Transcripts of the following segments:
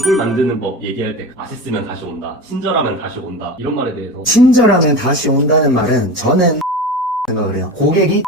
단골 만드는 법 얘기할 때 맛있으면 다시 온다, 친절하면 다시 온다 이런 말에 대해서 친절하면 다시 온다는 말은 저는 생각을 해요. 고객이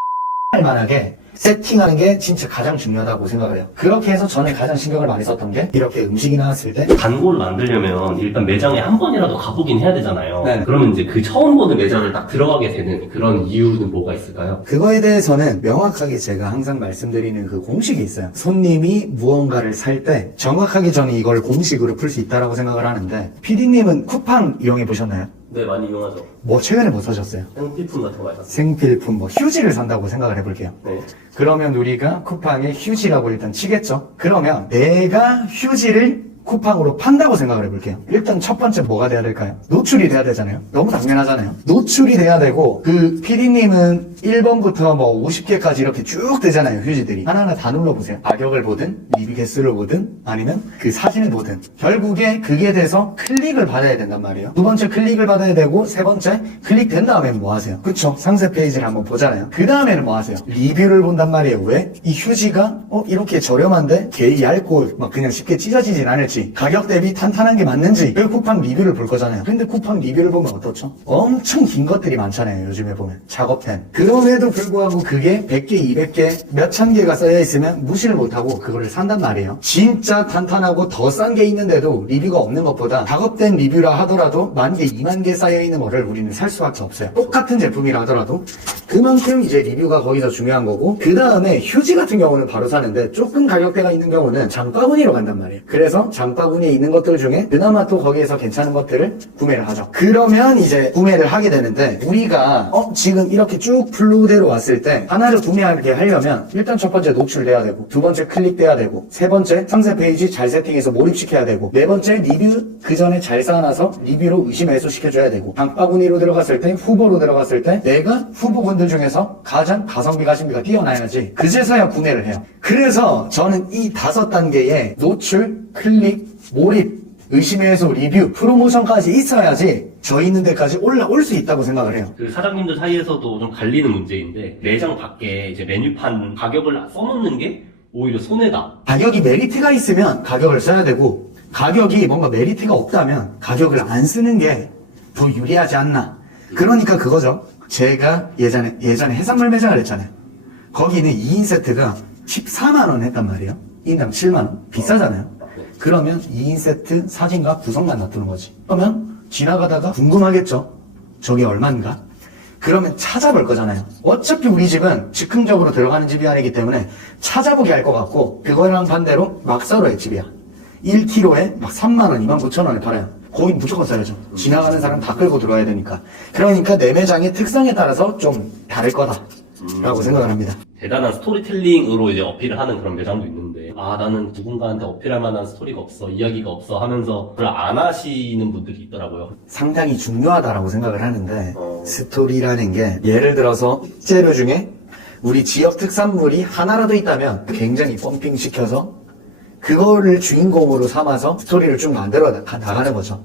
할 만하게 세팅하는 게 진짜 가장 중요하다고 생각을 해요. 그렇게 해서 전에 가장 신경을 많이 썼던 게 이렇게 음식이 나왔을 때 단골 만들려면 일단 매장에 한 번이라도 가보긴 해야 되잖아요. 네. 그러면 이제 그 처음 보는 매장을 딱 들어가게 되는 그런 이유는 뭐가 있을까요? 그거에 대해서는 명확하게 제가 항상 말씀드리는 그 공식이 있어요. 손님이 무언가를 살 때 정확하게 저는 이걸 공식으로 풀 수 있다고 생각을 하는데, PD님은 쿠팡 이용해 보셨나요? 네, 많이 이용하죠. 뭐 최근에 뭐 사셨어요? 생필품 같은 거 많이 샀어요. 생필품, 뭐 휴지를 산다고 생각을 해볼게요. 네. 그러면 우리가 쿠팡에 휴지라고 일단 치겠죠? 그러면 내가 휴지를 쿠팡으로 판다고 생각을 해볼게요. 일단 첫 번째 뭐가 돼야 될까요? 노출이 돼야 되잖아요. 너무 당연하잖아요. 노출이 돼야 되고, 그 PD님은 1번부터 뭐 50개까지 이렇게 쭉 되잖아요, 휴지들이. 하나하나 다 눌러보세요. 가격을 보든 리뷰 개수를 보든 아니면 그 사진을 보든 결국에 그게 돼서 클릭을 받아야 된단 말이에요. 두 번째 클릭을 받아야 되고, 세 번째 클릭된 다음에는 뭐 하세요? 그쵸? 상세 페이지를 한번 보잖아요. 그 다음에는 뭐 하세요? 리뷰를 본단 말이에요. 왜? 이 휴지가 이렇게 저렴한데 개 얇고 막 그냥 쉽게 찢어지진 않을지, 가격 대비 탄탄한 게 맞는지, 그 쿠팡 리뷰를 볼 거잖아요. 근데 쿠팡 리뷰를 보면 어떻죠? 엄청 긴 것들이 많잖아요, 요즘에 보면. 작업된. 그럼에도 불구하고 그게 100개, 200개, 몇천 개가 쌓여 있으면 무시를 못하고 그거를 산단 말이에요. 진짜 탄탄하고 더 싼 게 있는데도 리뷰가 없는 것보다 작업된 리뷰라 하더라도 10,000개, 20,000개 쌓여 있는 거를 우리는 살 수밖에 없어요. 똑같은 제품이라 하더라도 그만큼 이제 리뷰가 거기서 중요한 거고, 그 다음에 휴지 같은 경우는 바로 사는데 조금 가격대가 있는 경우는 장바구니로 간단 말이에요. 그래서 장바구니에 있는 것들 중에 그나마 또 거기에서 괜찮은 것들을 구매를 하죠. 그러면 이제 구매를 하게 되는데, 우리가 지금 이렇게 쭉 플로우대로 왔을 때 하나를 구매하게 하려면 일단 첫 번째 노출돼야 되고, 두 번째 클릭돼야 되고, 세 번째 상세 페이지 잘 세팅해서 몰입시켜야 되고, 네 번째 리뷰 그 전에 잘 쌓아놔서 리뷰로 의심 해소시켜줘야 되고, 장바구니로 들어갔을 때, 후보로 들어갔을 때 내가 후보분들 중에서 가장 가성비 가심비가 뛰어나야지 그제서야 구매를 해요. 그래서 저는 이 5단계의 노출, 클릭, 몰입, 의심해소, 리뷰, 프로모션까지 있어야지 저 있는 데까지 올라올 수 있다고 생각을 해요. 그 사장님들 사이에서도 좀 갈리는 문제인데, 매장 밖에 이제 메뉴판 가격을 써놓는 게 오히려 손해다. 가격이 메리트가 있으면 가격을 써야 되고, 가격이 뭔가 메리트가 없다면 가격을 안 쓰는 게 더 유리하지 않나. 그러니까 그거죠. 제가 예전에 해산물 매장을 했잖아요. 거기는 2인 세트가 14만원 했단 말이에요. 1인당 7만원. 비싸잖아요. 그러면 2인 세트 사진과 구성만 놔두는 거지. 그러면 지나가다가 궁금하겠죠? 저게 얼마인가? 그러면 찾아볼 거잖아요. 어차피 우리 집은 즉흥적으로 들어가는 집이 아니기 때문에 찾아보게 할 것 같고, 그거랑 반대로 막사로의 집이야. 1kg에 막 3만원, 29,000원에 팔아요. 거긴 무조건 써야죠. 지나가는 사람 다 끌고 들어와야 되니까. 그러니까 내 매장의 특성에 따라서 좀 다를 거다라고 생각을 합니다. 대단한 스토리텔링으로 이제 어필을 하는 그런 매장도 있는데, 나는 누군가한테 어필할 만한 스토리가 없어, 이야기가 없어 하면서 그걸 안 하시는 분들이 있더라고요. 상당히 중요하다라고 생각을 하는데, 스토리라는 게 예를 들어서 재료 중에 우리 지역 특산물이 하나라도 있다면 굉장히 펌핑시켜서 그거를 주인공으로 삼아서 스토리를 쭉 만들어 나가는 거죠.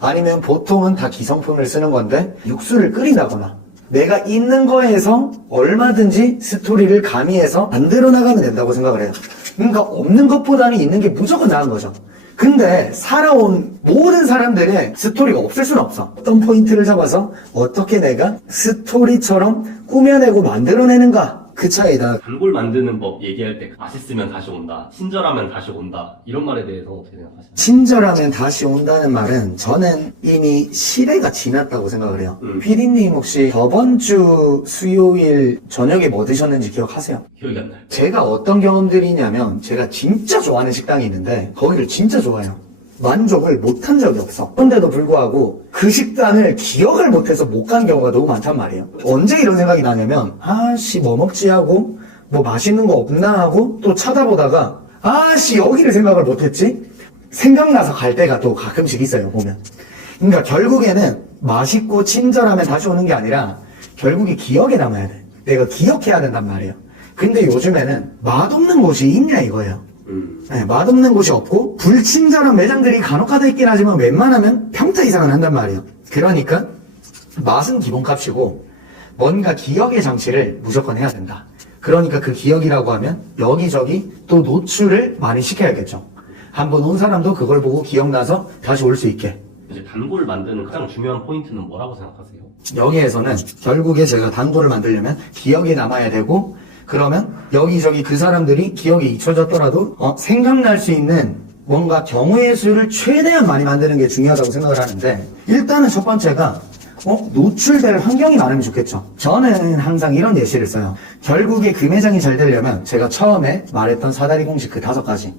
아니면 보통은 다 기성품을 쓰는 건데 육수를 끓인다거나 내가 있는 거에서 얼마든지 스토리를 가미해서 만들어 나가면 된다고 생각을 해요. 그러니까 없는 것보다는 있는 게 무조건 나은 거죠. 근데 살아온 모든 사람들의 스토리가 없을 수는 없어. 어떤 포인트를 잡아서 어떻게 내가 스토리처럼 꾸며내고 만들어내는가, 그 차이다. 단골 만드는 법 얘기할 때 맛있으면 다시 온다, 친절하면 다시 온다 이런 말에 대해서 어떻게 생각하세요? 친절하면 다시 온다는 말은 저는 이미 시대가 지났다고 생각을 해요. PD님 혹시 저번 주 수요일 저녁에 뭐 드셨는지 기억하세요? 기억이 안 나요. 제가 어떤 경험들이 있냐면, 제가 진짜 좋아하는 식당이 있는데 거기를 진짜 좋아해요. 만족을 못한 적이 없어. 그런데도 불구하고 그 식당을 기억을 못해서 못 간 경우가 너무 많단 말이에요. 언제 이런 생각이 나냐면, 아씨 뭐 먹지 하고 뭐 맛있는 거 없나 하고 또 쳐다보다가, 아씨 여기를 생각을 못했지? 생각나서 갈 때가 또 가끔씩 있어요, 보면. 그러니까 결국에는 맛있고 친절하면 다시 오는 게 아니라 결국에 기억에 남아야 돼. 내가 기억해야 된단 말이에요. 근데 요즘에는 맛없는 곳이 있냐 이거예요. 네, 맛없는 곳이 없고 불친절한 매장들이 간혹가다 있긴 하지만 웬만하면 평타 이상은 한단 말이에요. 그러니까 맛은 기본값이고 뭔가 기억의 장치를 무조건 해야 된다. 그러니까 그 기억이라고 하면 여기저기 또 노출을 많이 시켜야겠죠. 한번 온 사람도 그걸 보고 기억나서 다시 올 수 있게. 이제 단골 만드는 가장 중요한 포인트는 뭐라고 생각하세요? 여기에서는 결국에 제가 단골을 만들려면 기억에 남아야 되고, 그러면 여기저기 그 사람들이 기억에 잊혀졌더라도 생각날 수 있는 뭔가 경우의 수를 최대한 많이 만드는 게 중요하다고 생각을 하는데, 일단은 첫 번째가 노출될 환경이 많으면 좋겠죠. 저는 항상 이런 예시를 써요. 결국에 그 매장이 잘 되려면 제가 처음에 말했던 사다리 공식 그 5가지,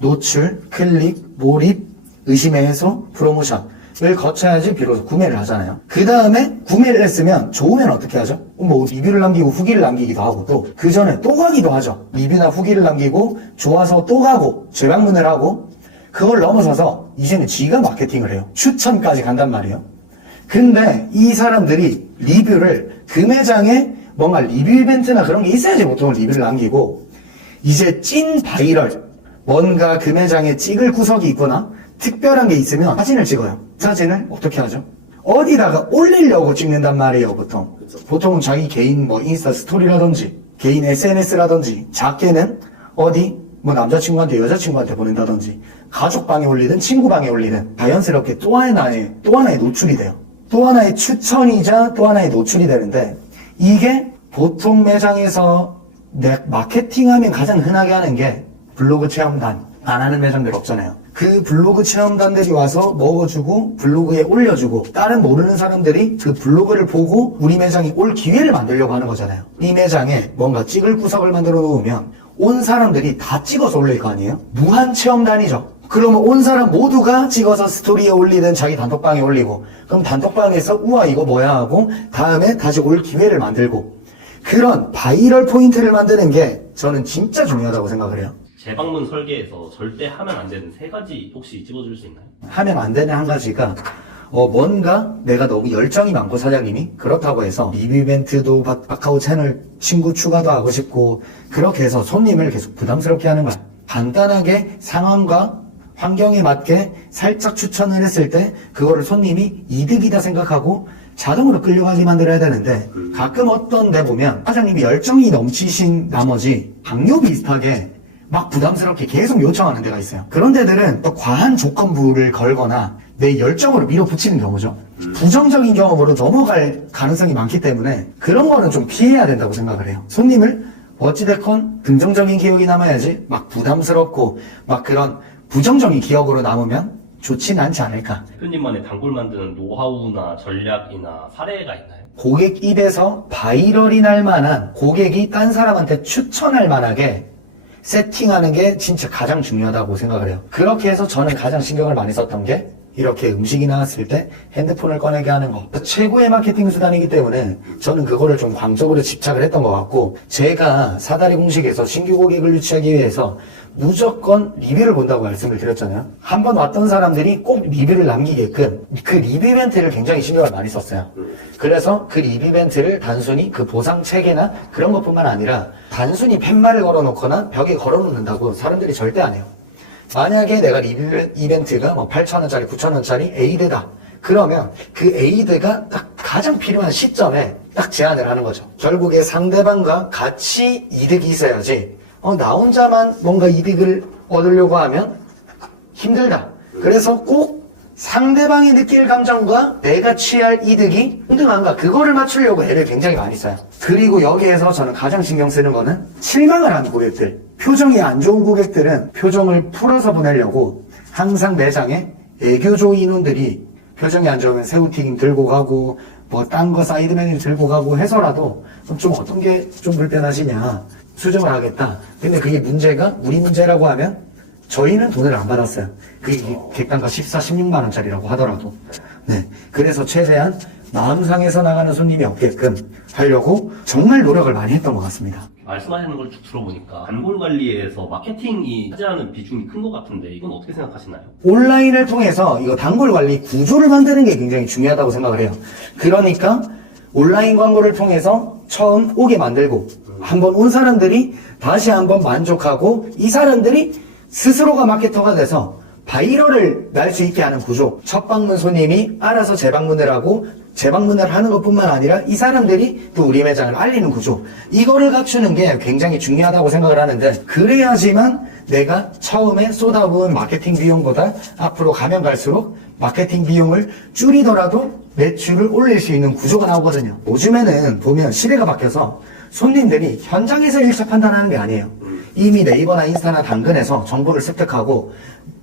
노출, 클릭, 몰입, 의심의 해소, 프로모션을 거쳐야지 비로소 구매를 하잖아요. 그 다음에 구매를 했으면 좋으면 어떻게 하죠? 뭐 리뷰를 남기고 후기를 남기기도 하고, 또 그 전에 또 가기도 하죠. 리뷰나 후기를 남기고 좋아서 또 가고 재방문을 하고, 그걸 넘어서서 이제는 지가 마케팅을 해요. 추천까지 간단 말이에요. 근데 이 사람들이 리뷰를, 그 매장에 뭔가 리뷰 이벤트나 그런 게 있어야지 보통 리뷰를 남기고, 이제 찐 바이럴, 뭔가 그 매장에 찍을 구석이 있거나 특별한 게 있으면 사진을 찍어요. 사진을 어떻게 하죠? 어디다가 올리려고 찍는단 말이에요, 보통. 보통은 자기 개인 인스타 스토리라든지 개인 SNS라든지, 작게는 어디 남자친구한테 여자친구한테 보낸다든지, 가족 방에 올리든 친구 방에 올리든 자연스럽게 또 하나의 노출이 돼요. 또 하나의 추천이자 또 하나의 노출이 되는데, 이게 보통 매장에서 마케팅하면 가장 흔하게 하는 게 블로그 체험단. 안 하는 매장들 없잖아요. 그 블로그 체험단들이 와서 먹어주고 블로그에 올려주고, 다른 모르는 사람들이 그 블로그를 보고 우리 매장에 올 기회를 만들려고 하는 거잖아요. 이 매장에 뭔가 찍을 구석을 만들어 놓으면 온 사람들이 다 찍어서 올릴 거 아니에요? 무한 체험단이죠. 그러면 온 사람 모두가 찍어서 스토리에 올리든 자기 단톡방에 올리고, 그럼 단톡방에서 우와 이거 뭐야 하고 다음에 다시 올 기회를 만들고, 그런 바이럴 포인트를 만드는 게 저는 진짜 중요하다고 생각을 해요. 재방문 설계에서 절대 하면 안 되는 3가지 혹시 찝어줄 수 있나요? 하면 안 되는 한 가지가 뭔가 내가 너무 열정이 많고, 사장님이 그렇다고 해서 리뷰 이벤트도 카카오 채널 친구 추가도 하고 싶고, 그렇게 해서 손님을 계속 부담스럽게 하는 거야. 간단하게 상황과 환경에 맞게 살짝 추천을 했을 때 그거를 손님이 이득이다 생각하고 자동으로 끌려가게 만들어야 되는데, 가끔 어떤 데 보면 사장님이 열정이 넘치신 나머지 강요 비슷하게 막 부담스럽게 계속 요청하는 데가 있어요. 그런 데들은 또 과한 조건부를 걸거나 내 열정으로 밀어붙이는 경우죠. 부정적인 경험으로 넘어갈 가능성이 많기 때문에 그런 거는 좀 피해야 된다고 생각을 해요. 손님을 어찌됐건 긍정적인 기억이 남아야지 막 부담스럽고 막 그런 부정적인 기억으로 남으면 좋진 않지 않을까. 대표님만의 단골 만드는 노하우나 전략이나 사례가 있나요? 고객 입에서 바이럴이 날 만한, 고객이 딴 사람한테 추천할 만하게 세팅하는 게 진짜 가장 중요하다고 생각을 해요. 그렇게 해서 저는 가장 신경을 많이 썼던 게, 이렇게 음식이 나왔을 때 핸드폰을 꺼내게 하는 거. 최고의 마케팅 수단이기 때문에 저는 그거를 좀 광적으로 집착을 했던 것 같고, 제가 사다리 공식에서 신규 고객을 유치하기 위해서 무조건 리뷰를 본다고 말씀을 드렸잖아요. 한번 왔던 사람들이 꼭 리뷰를 남기게끔 그 리뷰 이벤트를 굉장히 신경을 많이 썼어요. 그래서 그 리뷰 이벤트를 단순히 그 보상 체계나 그런 것뿐만 아니라 단순히 팻말을 걸어놓거나 벽에 걸어놓는다고 사람들이 절대 안 해요. 만약에 내가 리뷰 이벤트가 8,000원짜리, 9,000원짜리 에이드다. 그러면 그 에이드가 딱 가장 필요한 시점에 딱 제안을 하는 거죠. 결국에 상대방과 같이 이득이 있어야지, 나 혼자만 뭔가 이득을 얻으려고 하면 힘들다. 그래서 꼭 상대방이 느낄 감정과 내가 취할 이득이 동등한가, 그거를 맞추려고 애를 굉장히 많이 써요. 그리고 여기에서 저는 가장 신경 쓰는 거는 실망을 하는 고객들. 표정이 안 좋은 고객들은 표정을 풀어서 보내려고 항상 매장에 애교조 인원들이 표정이 안 좋으면 새우튀김 들고 가고 딴 거 사이드 메뉴 들고 가고 해서라도 좀 어떤 게 좀 불편하시냐 수정을 하겠다. 근데 그게 문제가 우리 문제라고 하면 저희는 돈을 안 받았어요. 그게 객단가 14, 16만 원짜리라고 하더라도. 네. 그래서 최대한 마음상에서 나가는 손님이 없게끔 하려고 정말 노력을 많이 했던 것 같습니다. 말씀하시는 걸 쭉 들어보니까 단골 관리에서 마케팅이 차지하는 비중이 큰 것 같은데 이건 어떻게 생각하시나요? 온라인을 통해서 이거 단골 관리 구조를 만드는 게 굉장히 중요하다고 생각을 해요. 그러니까 온라인 광고를 통해서 처음 오게 만들고, 한번 온 사람들이 다시 한번 만족하고, 이 사람들이 스스로가 마케터가 돼서 바이럴을 날 수 있게 하는 구조. 첫 방문 손님이 알아서 재방문을 하고 재방문을 하는 것뿐만 아니라 이 사람들이 또 우리 매장을 알리는 구조, 이거를 갖추는 게 굉장히 중요하다고 생각을 하는데, 그래야지만 내가 처음에 쏟아부은 마케팅 비용보다 앞으로 가면 갈수록 마케팅 비용을 줄이더라도 매출을 올릴 수 있는 구조가 나오거든요. 요즘에는 보면 시대가 바뀌어서 손님들이 현장에서 일차 판단하는 게 아니에요. 이미 네이버나 인스타나 당근에서 정보를 습득하고,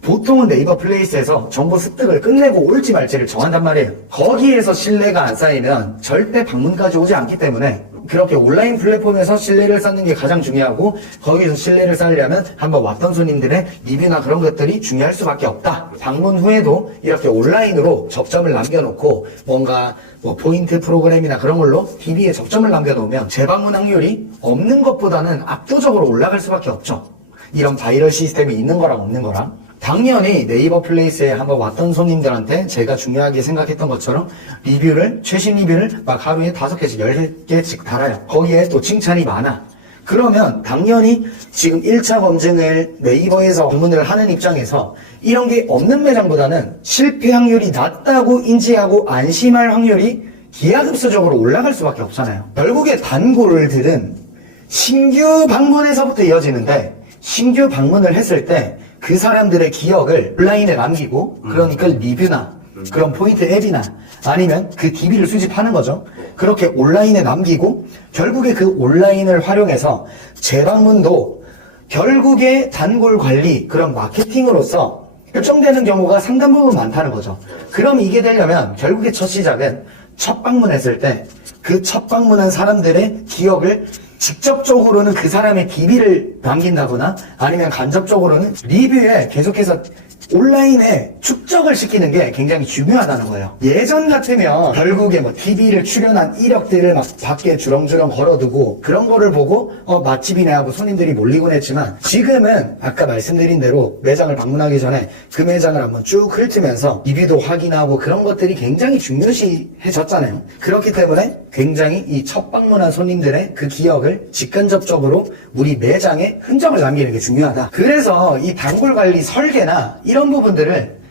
보통은 네이버 플레이스에서 정보 습득을 끝내고 올지 말지를 정한단 말이에요. 거기에서 신뢰가 안 쌓이면 절대 방문까지 오지 않기 때문에 그렇게 온라인 플랫폼에서 신뢰를 쌓는 게 가장 중요하고, 거기서 신뢰를 쌓으려면 한번 왔던 손님들의 리뷰나 그런 것들이 중요할 수밖에 없다. 방문 후에도 이렇게 온라인으로 접점을 남겨놓고 뭔가 뭐 포인트 프로그램이나 그런 걸로 DB에 접점을 남겨놓으면 재방문 확률이 없는 것보다는 압도적으로 올라갈 수밖에 없죠. 이런 바이럴 시스템이 있는 거랑 없는 거랑. 당연히 네이버 플레이스에 한번 왔던 손님들한테 제가 중요하게 생각했던 것처럼 최신 리뷰를 막 하루에 5개씩 10개씩 달아요. 거기에 또 칭찬이 많아. 그러면 당연히 지금 1차 검증을 네이버에서 방문을 하는 입장에서 이런 게 없는 매장보다는 실패 확률이 낮다고 인지하고 안심할 확률이 기하급수적으로 올라갈 수밖에 없잖아요. 결국에 단골을 들은 신규 방문에서부터 이어지는데, 신규 방문을 했을 때 그 사람들의 기억을 온라인에 남기고, 그러니까 리뷰나 그런 포인트 앱이나 아니면 그 DB를 수집하는 거죠. 그렇게 온라인에 남기고, 결국에 그 온라인을 활용해서 재방문도 결국에 단골 관리, 그런 마케팅으로서 결정되는 경우가 상당 부분 많다는 거죠. 그럼 이게 되려면 결국에 첫 시작은 첫 방문했을 때 그 첫 방문한 사람들의 기억을 직접적으로는 그 사람의 DB를 남긴다거나 아니면 간접적으로는 리뷰에 계속해서 온라인에 축적을 시키는 게 굉장히 중요하다는 거예요. 예전 같으면 결국에 뭐 TV를 출연한 이력들을 막 밖에 주렁주렁 걸어두고 그런 거를 보고 맛집이네 하고 손님들이 몰리곤 했지만, 지금은 아까 말씀드린 대로 매장을 방문하기 전에 그 매장을 한번 쭉 훑으면서 리뷰도 확인하고 그런 것들이 굉장히 중요시해졌잖아요. 그렇기 때문에 굉장히 이 첫 방문한 손님들의 그 기억을 직간접적으로 우리 매장에 흔적을 남기는 게 중요하다. 그래서 이 단골 관리 설계나 이런 부분들을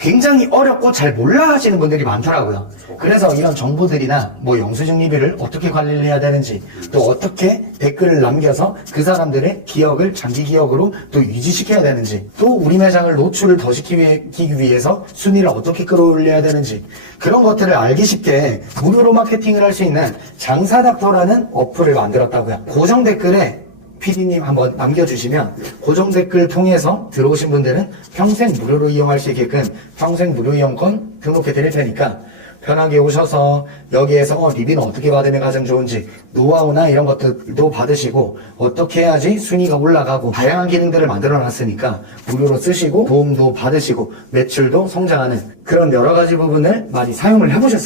굉장히 어렵고 잘 몰라 하시는 분들이 많더라고요. 그래서 이런 정보들이나 뭐 영수증 리뷰를 어떻게 관리를 해야 되는지, 또 어떻게 댓글을 남겨서 그 사람들의 기억을 장기 기억으로 또 유지시켜야 되는지, 또 우리 매장을 노출을 더 시키기 위해서 순위를 어떻게 끌어올려야 되는지, 그런 것들을 알기 쉽게 무료로 마케팅을 할 수 있는 장사닥터라는 어플을 만들었다고요. 고정 댓글에 PD님 한번 남겨주시면 고정 댓글 통해서 들어오신 분들은 평생 무료로 이용할 수 있게끔 평생 무료 이용권 등록해 드릴 테니까 편하게 오셔서 여기에서 리뷰는 어떻게 받으면 가장 좋은지 노하우나 이런 것들도 받으시고, 어떻게 해야지 순위가 올라가고 다양한 기능들을 만들어 놨으니까 무료로 쓰시고 도움도 받으시고 매출도 성장하는 그런 여러 가지 부분을 많이 사용을 해보셨습니다.